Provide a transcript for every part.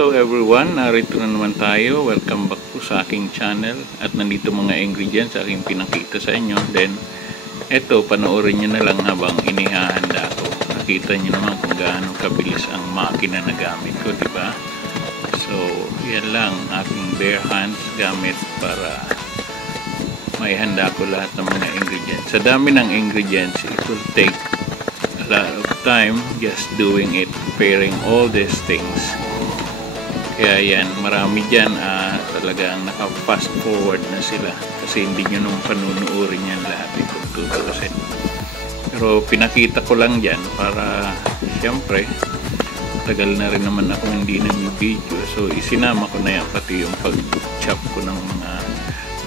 Hello everyone, narito na naman tayo. Welcome back po sa aking channel. At nandito mga ingredients sa aking pinakita sa inyo. Then, eto, panoorin nyo na lang habang inihahanda ko. Nakita nyo naman kung gaano kabilis ang makina na gamit ko, diba? So, yan lang, aking bare hands gamit para maihanda ko lahat ng mga ingredients. Sa dami ng ingredients, it will take a lot of time just doing it, preparing all these things. Kaya yan, marami dyan talagang naka-fast forward na sila kasi hindi nyo nung panunuorin yan lahat kung tutuusin. Pero pinakita ko lang dyan para siyempre tagal na rin naman ako hindi nag-video, so isinama ko na yan pati yung pag-chop ko ng mga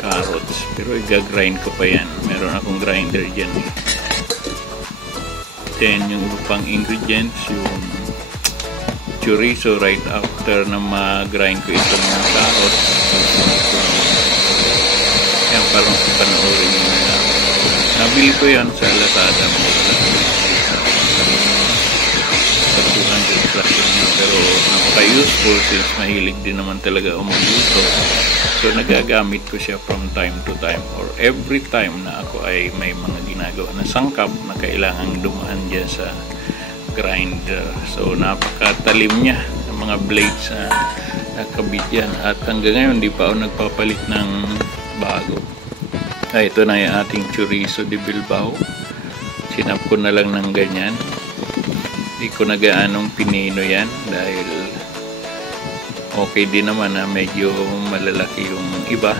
carrots. Pero i-grind ko pa yan, meron akong grinder dyan. Then yung iba pang ingredients, yung chorizo right after na mag-grind ko itong mga carrots. Yan, parang panoorin nyo na lang. Nabili ko yan sa Lazada mo. Sa 200 plus yun. Pero napaka-useful since mahilig din naman talaga ako magluto. So nagagamit ko siya from time to time or every time na ako ay may mga ginagawa na sangkap na kailangang dumaan dyan sa grinder. So napakatalim niya ng mga blades na nakabit yan at hanggang ngayon di pa ako nagpapalit ng bago. Ito na yung ating chorizo de Bilbao. Sinap ko na lang ng ganyan, di ko na gaanong pinino yan dahil okay din naman na medyo malalaki yung iba.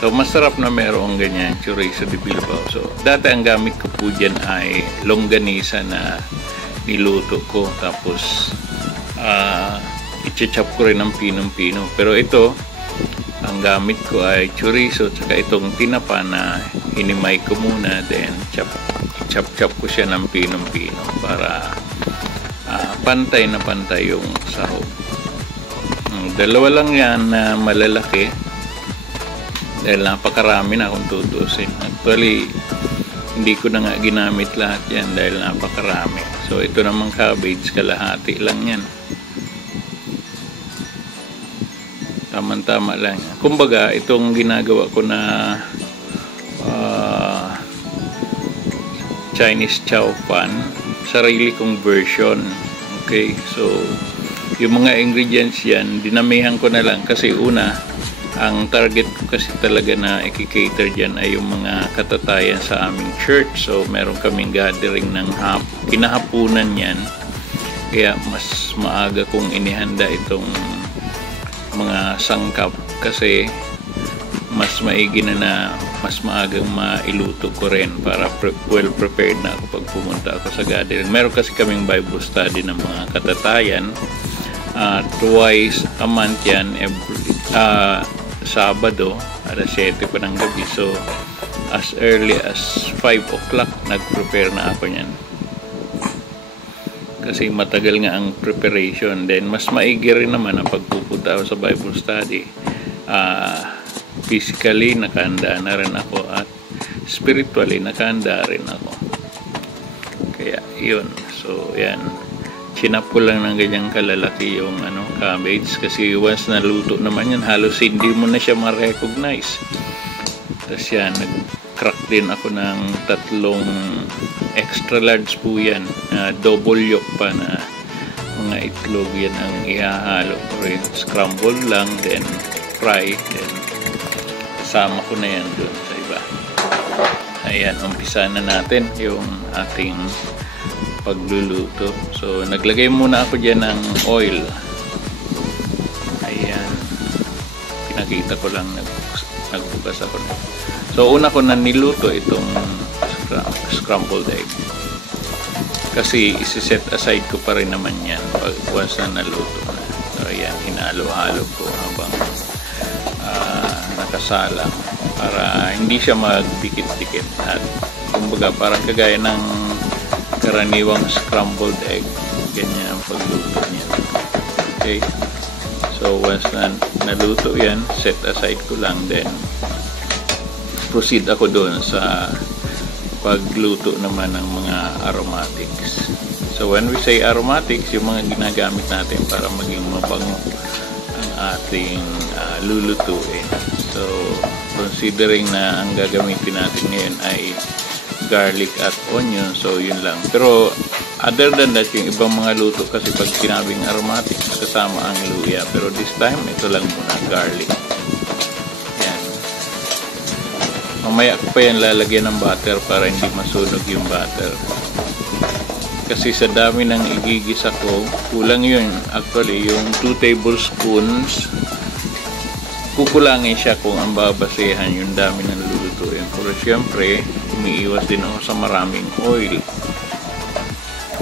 So, masarap na merong ganyan, chorizo de Bilbao. So, dati ang gamit ko po dyan ay longganisa na niluto ko. Tapos, i-chop ko rin ng pinong-pino. Pero ito, ang gamit ko ay chorizo, tsaka itong tinapa na hinimay ko muna. Then, chop ko siya ng pinong-pino para pantay na pantay yung sahog. Dalawa lang yan na malalaki. Dahil napakarami na kung tutusin. Actually, hindi ko na nga ginamit lahat yan dahil napakarami. So, ito namang cabbage, kalahati lang yan. Tama-tama lang yan. Kumbaga, itong ginagawa ko na Chinese chow fan, sarili kong version. Okay, so, yung mga ingredients yan, dinamihan ko na lang kasi una, ang target ko kasi talaga na i-cater dyan ay yung mga katatayan sa aming church. So, meron kaming gathering ng kinahapunan yan. Kaya, mas maaga kong inihanda itong mga sangkap kasi mas maigi na mas maagang mailuto ko rin para well prepared na ako pag pumunta ako sa gathering. Meron kasi kaming Bible study ng mga katatayan. Twice a month yan, Sabado, alas 7 pa ng gabi. So, as early as 5 o'clock, nag-prepare na ako niyan. Kasi matagal nga ang preparation. Then, mas maigi rin naman ang pagpupunta ako sa Bible study. Physically, nakahanda na rin ako at spiritually, nakahanda rin ako. Kaya, yun. So, yan. Sinap ko lang ng ganyang kalalaki yung cabbage kasi once naluto naman yan halos hindi mo na siya ma-recognize. Tapos yan, nag-crack din ako ng 3 extra large po yan, double yolk pa na mga itlog. Yan ang ihahalo ko rin, scramble lang, then fry, then kasama ko na yan dun sa iba. Ayan, umpisa na natin yung ating pagluluto. So, naglagay muna ako dyan ng oil. Ayan. Pinakita ko lang, nagbukas ako na. So, una ko na niluto itong scrambled egg. Kasi, isi-set aside ko pa rin naman yan pag once na naluto na. So, ayan, hinalo-halo ko habang nakasalang para hindi siya magdikit-dikit. At, kumbaga, parang kagaya ng karaniwang scrambled egg, ganyan ang pagluto niya. Okay, so once na naluto yan, set aside ko lang, then proceed ako doon sa pagluto naman ng mga aromatics. So when we say aromatics, yung mga ginagamit natin para maging mabango ang ating lulutuin. So considering na ang gagamitin natin ngayon ay garlic at onion, so yun lang. Pero other than that, yung ibang mga luto kasi pag sinabing aromatics, kasama ang luya. Pero this time, ito lang muna, garlic. Yan. Mamaya ko pa yan lalagyan ng butter para hindi masunog yung butter. Kasi sa dami ng igigisa ko, kulang yun. Actually, yung 2 tablespoons, kukulangin siya kung ang babasehan yung dami ng lulutuin. Pero syempre, umiiwas din ako sa maraming oil.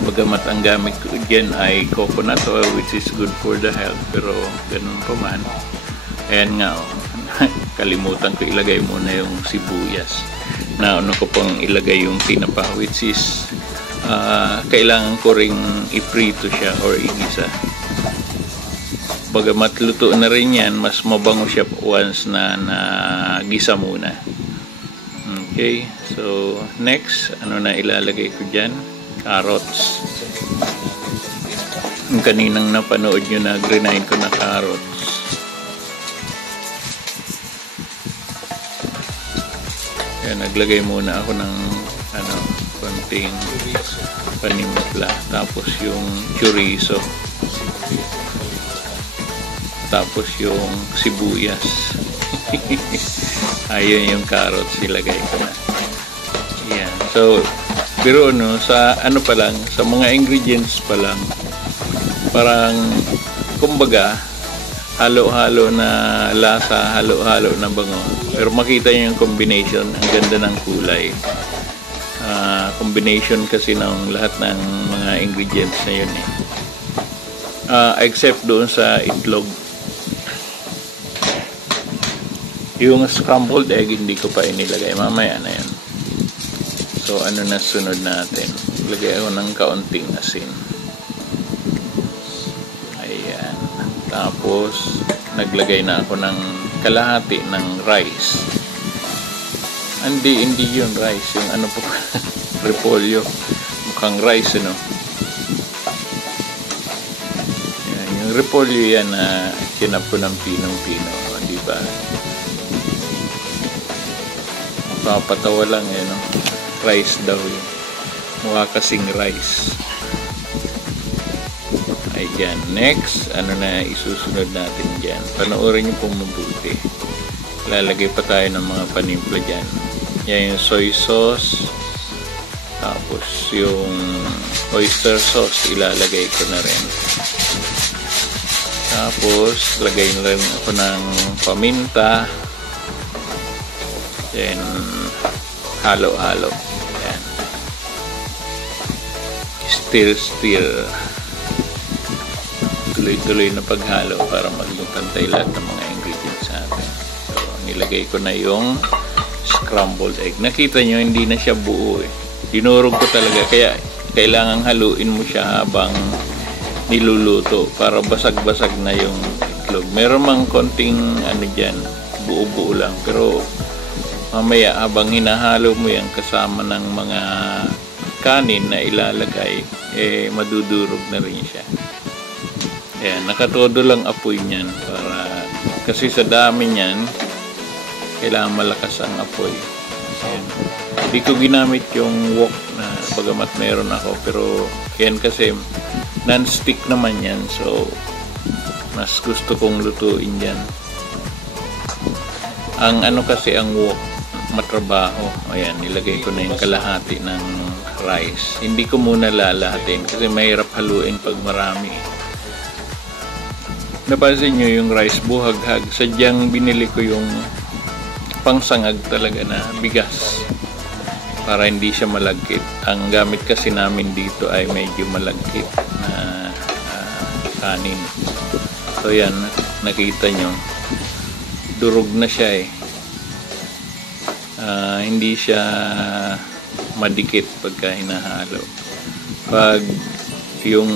Bagamat ang gamit ko dyan ay coconut oil, which is good for the health, pero ganun pa man. Ayan nga, kalimutan ko ilagay muna yung sibuyas. Nauna ko pang ilagay yung tinapa, which is kailangan ko ring iprito siya or igisa. Bagamat luto na rin yan, mas mabango siya once na nagisa muna. Okay, so next, ano na ilalagay ko dyan? Carrots. Yung kaninang napanood nyo na grenade ko na carrots. Yan, naglagay muna ako ng konting panimutla. Tapos yung chorizo. Tapos yung sibuyas. Ayun yung carrots, ilagay ko na. Yan. So, pero sa pa lang, sa mga ingredients pa lang, parang, kumbaga, halo-halo na lasa, halo-halo na bango. Pero makita nyo yung combination, ang ganda ng kulay. Combination kasi ng lahat ng mga ingredients na yun eh. Except doon sa itlog. Yung scrambled egg, hindi ko pa inilagay. Mamaya na yan. So, ano na sunod natin? Lagay ako ng kaunting asin. Ayan. Tapos, naglagay na ako ng kalahati ng rice. Hindi yun rice. Yung ano po, repolyo. Mukhang rice, ano? Ayan. Yung repolyo yan na kinap ko ng pinong-pino. Diba? Papatawa lang eh, no? Rice daw yun. Mukha kasing rice. Ayan. Next, ano na isusunod natin dyan? Panoorin nyo pong mabuti. Lalagay pa tayo ng mga panimpla dyan. Yan yung soy sauce. Tapos yung oyster sauce, ilalagay ko na rin. Tapos, lagay na rin ako ng paminta. Then, halo-halo. Ayan. Stir. Tuloy-tuloy na paghalo para maging pantay lahat ng mga ingredients natin. So, nilagay ko na yung scrambled egg. Nakita nyo, hindi na siya buo eh. Dinurog ko talaga. Kaya, kailangan haluin mo siya habang niluluto para basag-basag na yung itlog. Meron mang konting dyan, buo-buo lang. Pero, mamaya habang hinahalo mo yan kasama ng mga kanin na ilalagay, madudurog na rin siya. Ayan, nakatodo lang apoy niyan para, kasi sa dami niyan kailangan malakas ang apoy. Ayan. Hindi ko ginamit yung wok na bagamat meron ako, pero yan kasi non-stick naman yan, so mas gusto kong lutuin dyan. Ang kasi ang wok matrabaho. Ayan, nilagay ko na yung kalahati ng rice. Hindi ko muna lalahatin kasi mahirap haluin pag marami. Napansin nyo yung rice buhaghag. Sadyang binili ko yung pangsangag talaga na bigas para hindi siya malagkit. Ang gamit kasi namin dito ay medyo malagkit na kanin. So yan, nakita nyo, durog na siya eh. Hindi siya madikit pagka hinahalo. Pag yung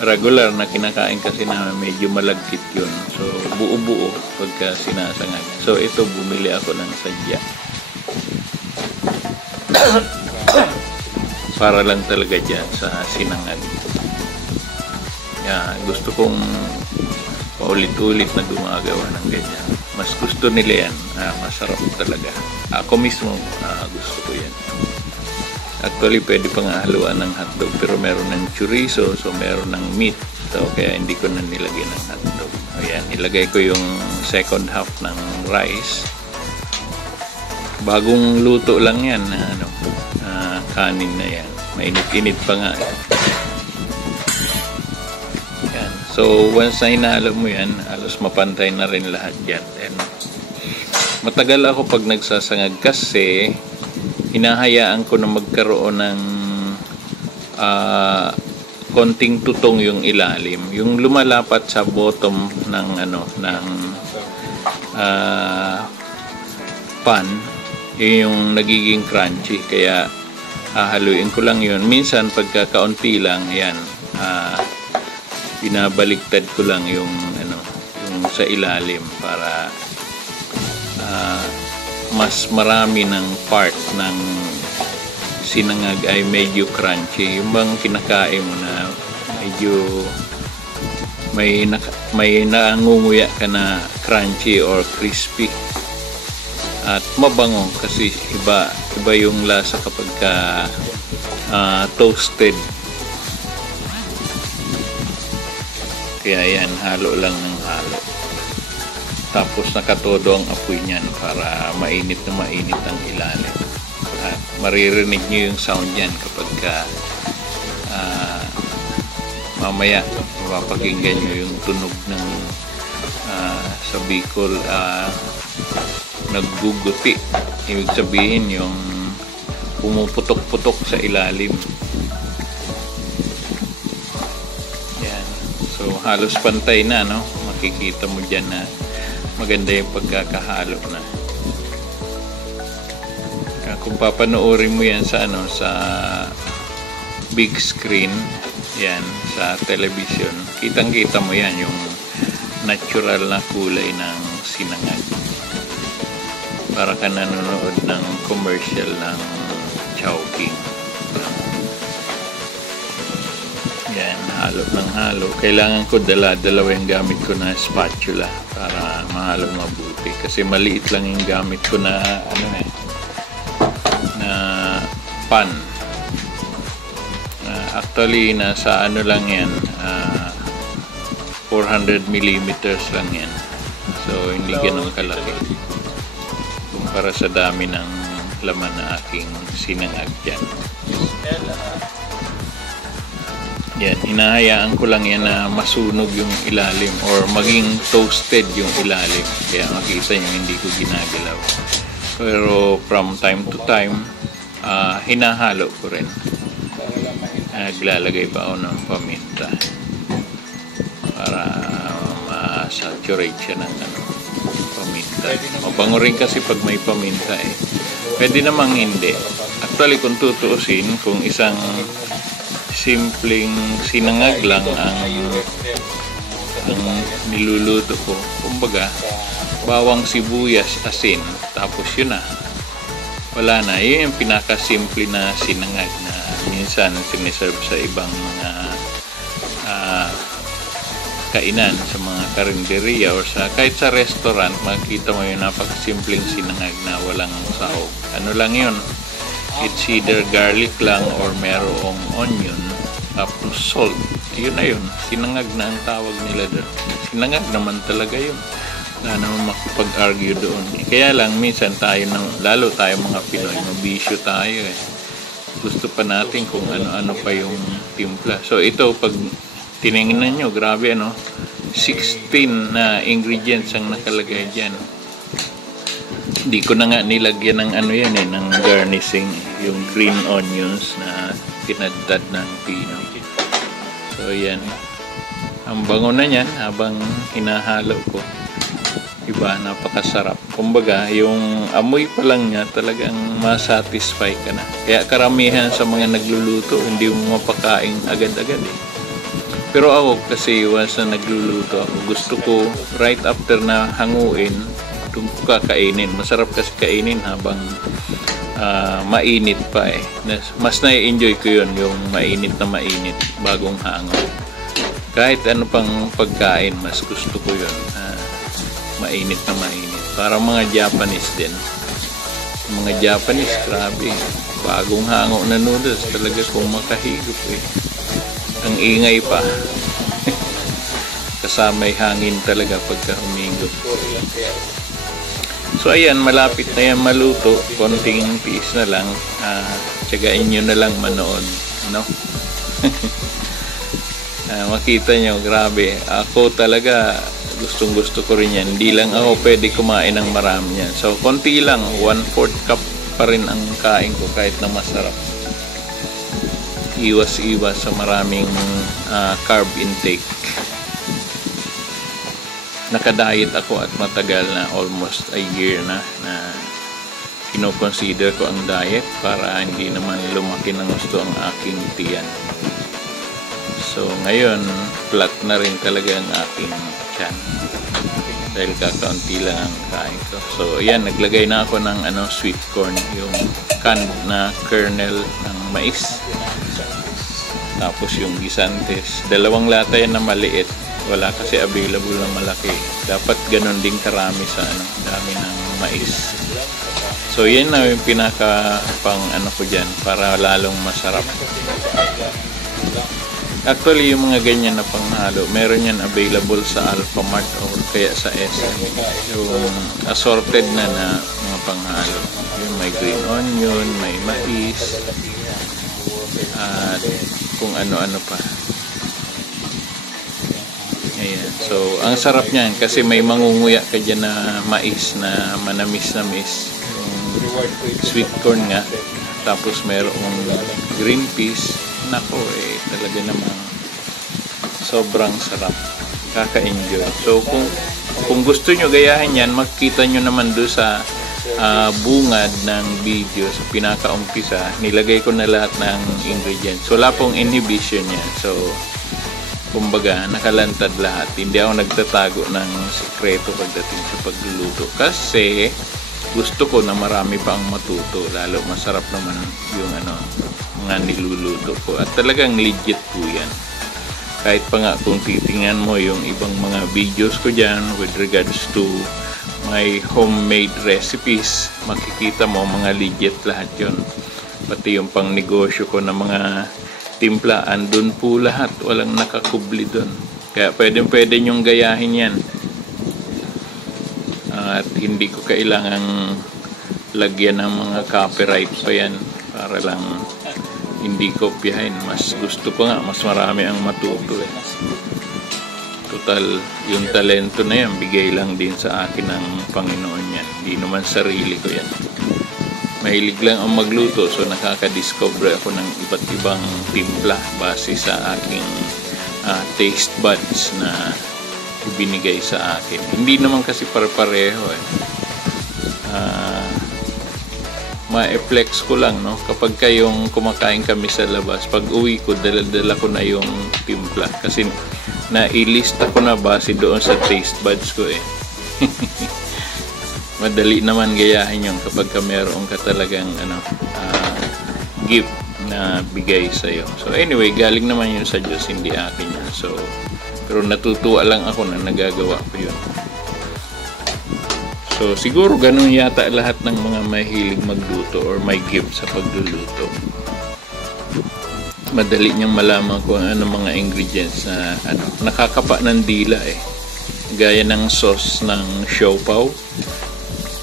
regular na kinakain kasi namin, medyo malagkit yun. So, buo-buo pagka sinasangag. So, ito, bumili ako ng sadya. para lang talaga dyan sa sinangag. Gusto kong paulit-ulit na gumagawa ng ganyan. Mas gusto nila yan. Masarap talaga. Ako mismo gusto ko yan. Actually, pwede pang haluan ng hotdog, pero meron ng chorizo, so meron ng meat. So, kaya hindi ko na nilagay ng hotdog. Ayan, ilagay ko yung second half ng rice. Bagong luto lang yan. Kanin na yan. Mainit-init pa nga. Yan. So, once na hinalo mo yan, halos mapantay na rin lahat yan. And, matagal ako pag nagsasangag kasi hinahayaan ko na magkaroon ng konting tutong yung ilalim, yung lumalapat sa bottom ng pan, yun yung nagiging crunchy. Kaya hahaluin ko lang yun. Minsan pagka kaunti lang yan, binabaliktad ko lang yung sa ilalim para mas marami ng part ng sinangag ay medyo crunchy. Yung bang kinakain mo na medyo may nangunguya ka na crunchy or crispy at mabango, kasi iba yung lasa kapag toasted. Kaya yan, halo lang ng halo. Tapos nakatodo ang apoy niyan para mainit na mainit ang ilalim. At maririnig nyo yung sound yan kapag mamaya mapapakinggan nyo yung tunog ng sa Bicol, nagguguti. Ibig sabihin yung pumuputok-putok sa ilalim. Yan. So halos pantay na, no? Makikita mo dyan na maganda yung pagkakahalo na. Kung papanoorin mo yan sa sa big screen, yan sa television, kitang-kita mo yan yung natural na kulay ng sinangag. Para ka nanonood ng commercial ng Chowking. Yan, halo ng halo. Kailangan ko dala-dalawa yung gamit ko na spatula para mahalo mabuti. Kasi maliit lang yung gamit ko na na pan. Actually, nasa lang yan, 400 millimeters lang yan. So, hindi ganun kalaki. Kumpara sa dami ng laman na aking sinangag dyan. Yan, hinahayaan ko lang yan na masunog yung ilalim or maging toasted yung ilalim. Kaya makita nyo, hindi ko ginagalaw. Pero from time to time, hinahalo ko rin. Naglalagay pa ako ng paminta para ma-saturate siya ng paminta. Mabango rin kasi pag may paminta eh. Pwede namang hindi. Actually, kung tutuusin, kung isang simpleng sinangag lang ang niluluto ko, kumbaga bawang, sibuyas, asin, tapos yun na, wala na. Yun yung pinakasimple na sinangag na minsan siniserve sa ibang mga kainan, sa mga karinderiya or kahit sa restaurant. Makikita mo yung napakasimpleng sinangag na walang sahog. Ano lang yun, it's either garlic lang or merong onion tapos salt. Yun na yun, sinangag na ang tawag nila doon. Sinangag naman talaga yun. Wala naman makapag-argue doon. Kaya lang minsan tayo, lalo tayo mga Pinoy, mabisyo tayo eh. Gusto pa natin kung ano-ano pa yung timpla. So ito, pag tinignan nyo, grabe 16 na ingredients ang nakalagay dyan. Hindi ko na nga nilagyan ng ng garnishing, yung green onions na tinadtad ng pino. So yan, ang bango na yan habang hinahalo ko. Iba, napakasarap. Kumbaga, yung amoy pa lang niya talagang masatisfy ka na. Kaya karamihan sa mga nagluluto, hindi mo mapakain agad-agad eh. Pero ako kasi once na nagluluto ako, gusto ko right after na hanguin, kakainin. Masarap kasi kainin habang mainit pa eh. Mas na-enjoy ko yun, yung mainit na mainit, bagong hango. Kahit ano pang pagkain, mas gusto ko yun, mainit na mainit. Parang mga Japanese din. Mga Japanese, grabe. Bagong hango na noodles, talaga kung makahigop eh. Ang ingay pa. Kasamay hangin talaga pagka humigop. So ayan, malapit na yan maluto. Konting tiis na lang. Tsagain nyo na lang manood, no? Makita nyo, grabe. Ako talaga, gustong gusto ko rin yan. Hindi lang ako pwede kumain ng marami yan. So konti lang, 1/4 cup pa rin ang kain ko kahit na masarap. Iwas-iwas sa maraming carb intake. Nakadiet ako at matagal na, almost a year na kino-consider ko ang diet para hindi naman lumaki ng gusto ang aking tiyan. So ngayon flat na rin talaga ang aking tiyan dahil kakaunti lang ang kain ko. So ayan, naglagay na ako ng sweet corn, yung canned na kernel ng mais, tapos yung gisantes. 2 lata yan na maliit, wala kasi available na malaki. Dapat ganun din karami sa dami ng mais. So yan na yung pinaka pang ko dyan para lalong masarap. Actually yung mga ganyan na panghalo, meron yan available sa Alphamart o kaya sa SM. Yung assorted na mga panghalo. Yung may green onion, may mais, at kung ano-ano pa. Ayan. So, ang sarap niyan kasi may mangunguya ka dyan na mais na manamis-namis. Yung sweet corn nga. Tapos merong green peas. Nako talaga namang sobrang sarap. Kaka-enjoy. So, kung gusto nyo gayahin yan, makikita nyo naman doon sa bungad ng video sa pinakaumpisa. Nilagay ko na lahat ng ingredients. So, wala pong inhibition yan. So, kumbaga, nakalantad lahat. Hindi ako nagtatago ng sekreto pagdating sa pagluluto. Kasi, gusto ko na marami pa ang matuto. Lalo, masarap naman yung mga niluluto ko. At talagang legit po yan. Kahit pa nga kung titingnan mo yung ibang mga videos ko dyan with regards to my homemade recipes, makikita mo mga legit lahat yun. Pati yung pang negosyo ko na mga timpla, andun po lahat, walang nakakubli dun. Kaya pwede nyong gayahin yan. At hindi ko kailangang lagyan ng mga copyright pa yan para lang hindi kopyahin. Mas gusto ko nga, mas marami ang matuto eh. Total, yung talento na yan, bigay lang din sa akin ng Panginoon yan. Hindi naman sarili ko yan. Mahilig lang ang magluto, so nakaka-discover ako ng iba't ibang timpla base sa aking taste buds na binigay sa akin. Hindi naman kasi pare-pareho eh. Ma-flex ko lang, no? Kapag kayong kumakain kami sa labas, pag uwi ko, dala-dala ko na yung timpla kasi na-ilista ko na base doon sa taste buds ko eh. Madali naman gayahin yun kapag meron ka talagang gift na bigay sa'yo. So anyway, galing naman yun sa Diyos, hindi akin yun. So, pero natutuwa lang ako na nagagawa ko yun. So siguro ganun yata lahat ng mga mahilig magluto or may gift sa pagluluto. Madali niyang malaman kung ano mga ingredients na nakakapa ng dila eh. Gaya ng sauce ng siopaw.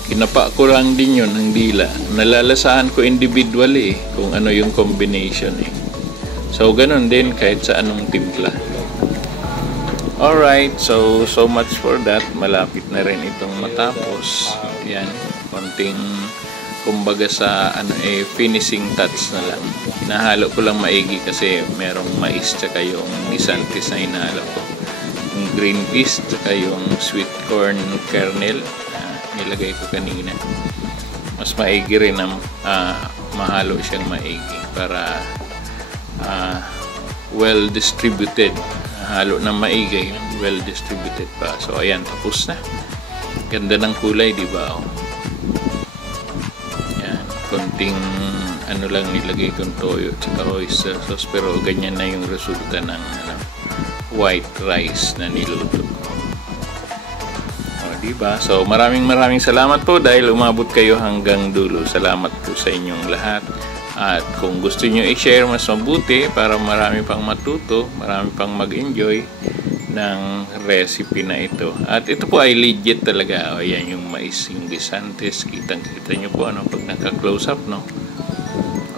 Kinapa ko lang din yun ng dila. Nalalasahan ko individually kung ano yung combination eh. So ganun din kahit sa anong timpla. Alright, so much for that. Malapit na rin itong matapos. Yan, konting kumbaga sa finishing touch na lang. Hinahalo ko lang maigi kasi merong mais tsaka yung gisantes na hinahalo ko. Yung green peas tsaka yung sweet corn kernel nilagay ko kanina. Mas maigi rin na mahalo siyang maigi para well distributed. Halo ng maigi, well distributed pa. So ayan, tapos na. Ganda ng kulay, di ba? Yan. konting ano lang nilagay kong toyo tsaka oyster sauce, pero ganyan na yung resulta ng white rice na niluto ko. Diba? So maraming salamat po dahil umabot kayo hanggang dulo. Salamat po sa inyong lahat. At kung gusto nyo i-share, mas mabuti para marami pang matuto, marami pang mag-enjoy ng recipe na ito. At ito po ay legit talaga. O, yan yung mais, yung guisantes. Kitang-kita nyo po pag naka-close up, no?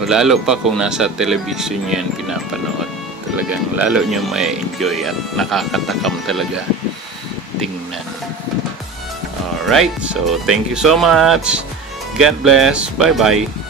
O lalo pa kung nasa television yan pinapanood. Talagang lalo nyo may enjoy at nakakatakam talaga tingnan. Alright, so thank you so much. God bless. Bye-bye.